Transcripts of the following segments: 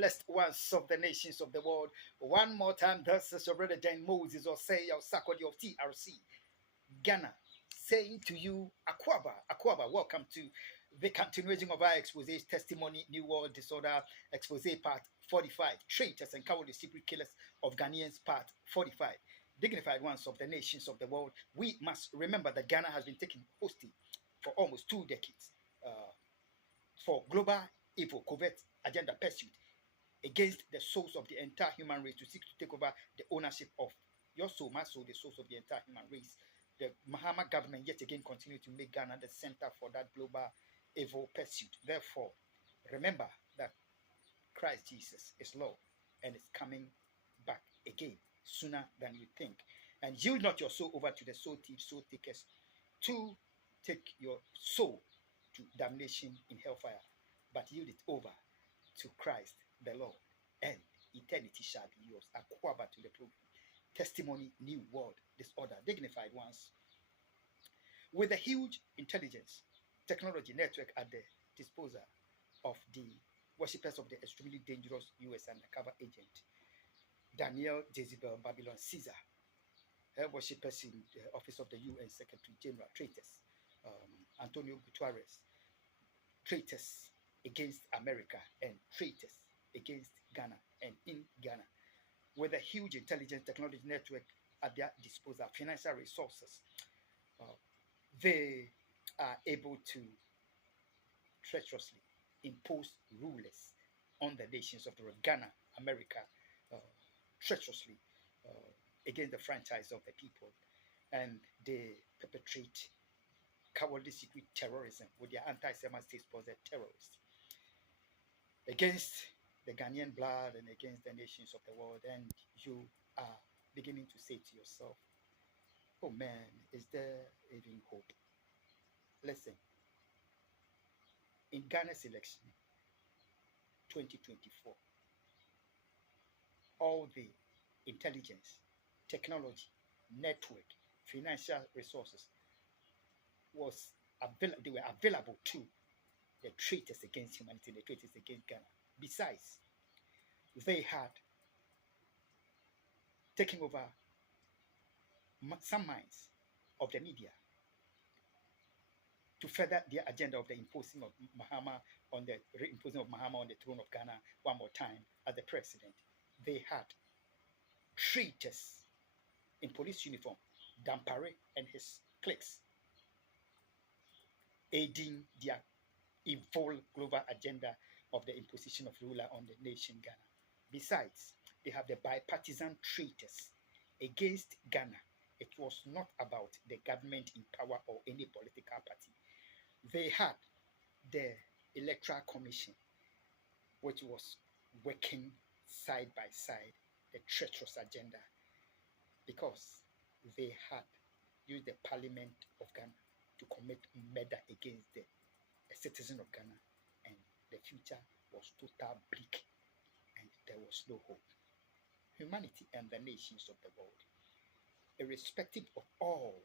blessed ones of the nations of the world. One more time, this is your brother Dan Moses, or say your Sakodi of TRC, Ghana, saying to you, Akwaba, welcome to the continuation of our expose, Testimony, New World Disorder, Expose Part 45, Traitors and Cowardly Secret Killers of Ghanaians, Part 45. Dignified ones of the nations of the world, we must remember that Ghana has been taken hostage for almost 2 decades for global evil covert agenda pursuit against the souls of the entire human race to seek to take over the ownership of your soul, my soul, the souls of the entire human race. The Mahama government yet again continue to make Ghana the center for that global evil pursuit. Therefore, remember that Christ Jesus is Lord and is coming back again sooner than you think. And yield not your soul over to the soul thieves, soul takers, to take your soul to damnation in hellfire, but yield it over to Christ the Lord, and eternity shall be yours. Akwaba to the program. Testimony, New World Disorder. Dignified ones with a huge intelligence technology network at the disposal of the worshippers of the extremely dangerous US undercover agent Daniel Jezebel Babylon Caesar, her worshippers in the office of the UN Secretary General, Traitors, Antonio Guterres, traitors against America, and traitors against Ghana and in Ghana, with a huge intelligence technology network at their disposal, financial resources. They are able to treacherously impose rulers on the nations of the world, Ghana, America, treacherously against the franchise of the people, and they perpetrate cowardly secret terrorism with their anti-Semitic state-sponsored terrorists against the Ghanaian blood and against the nations of the world. And you are beginning to say to yourself, oh man, is there even hope? Listen, in Ghana's election 2024, all the intelligence, technology, network, financial resources they were available to the traitors against humanity, the traitors against Ghana. Besides, they had taken over some minds of the media to further their agenda of the imposing of Mahama on the throne of Ghana one more time as the president. They had traitors in police uniform, Dampare and his cliques, aiding their evil global agenda of the imposition of ruler on the nation Ghana. Besides, they have the bipartisan traitors against Ghana. It was not about the government in power or any political party. They had the Electoral Commission, which was working side by side the treacherous agenda, because they had used the Parliament of Ghana to commit murder against a citizen of Ghana, and the future was total bleak and there was no hope. Humanity and the nations of the world, irrespective of all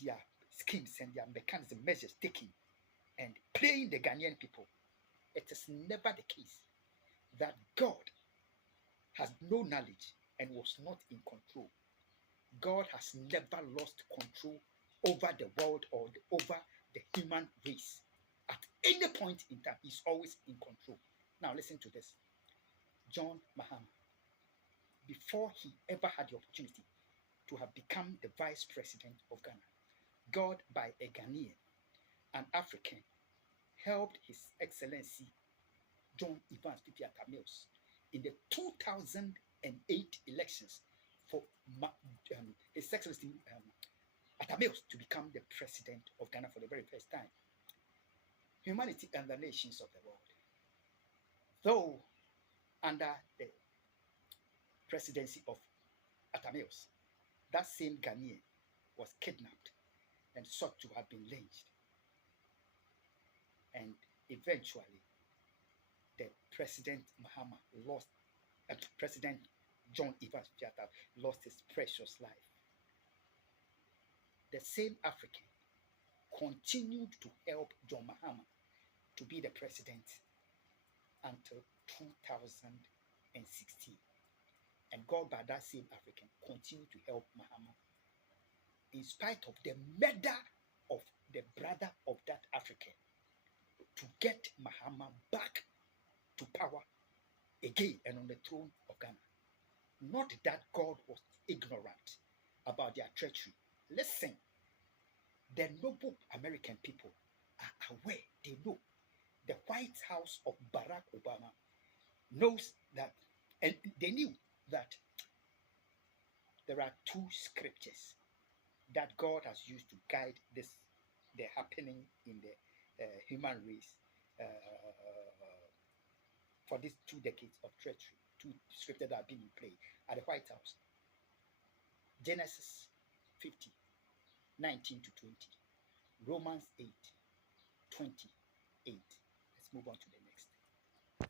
their schemes and their mechanism measures taken and playing the Ghanaian people, it is never the case that God has no knowledge and was not in control. God has never lost control over the world or over the human race. At any point in time, he's always in control. Now listen to this. John Mahama, before he ever had the opportunity to have become the vice president of Ghana, God, by a Ghanaian, an African, helped His Excellency John Evans Pipiata Mills in the 2008 elections for His Excellency Atta Mills to become the president of Ghana for the very first time. Humanity and the nations of the world, though under the presidency of Atta Mills, that same Ghanaian was kidnapped and sought to have been lynched. And eventually, the President Mahama lost, President John Evans Piata lost his precious life. The same African continued to help John Mahama to be the president until 2016. And God, by that same African, continued to help Mahama in spite of the murder of the brother of that African, to get Mahama back to power again and on the throne of Ghana. Not that God was ignorant about their treachery. Listen, the noble American people are aware, they know. The White House of Barack Obama knows that, and they knew that there are two scriptures that God has used to guide the happening in the human race for these 2 decades of treachery. Two scriptures that have been in play at the White House. Genesis 50, 19 to 20. Romans 8, 28. Let's move on to the